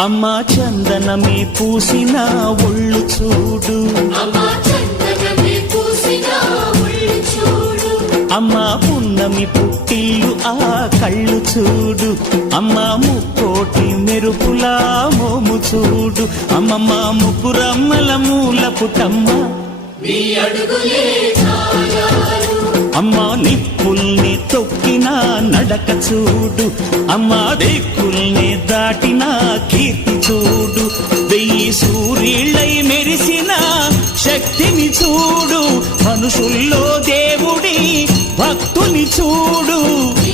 అమ్మా చందనమే పూసిన ఒళ్ళు చూడు, అమ్మా పున్నమి పుట్టిల్లు ఆ కళ్ళు చూడు, అమ్మా ముక్కోటి మెరుపులా మోము చూడు, అమ్మమ్మ ముగ్గురమ్మల మూల పుటమ్మ అమ్మా నిప్పుల్ని తొక్కిన నడక చూడు, అమ్మా దిక్కుల్ని దాటిన కీర్తి చూడు, 1000 సూర్యుళ్ళై మెరిసిన శక్తిని చూడు, మనుషుల్లో దేవుడి భక్తుని చూడు.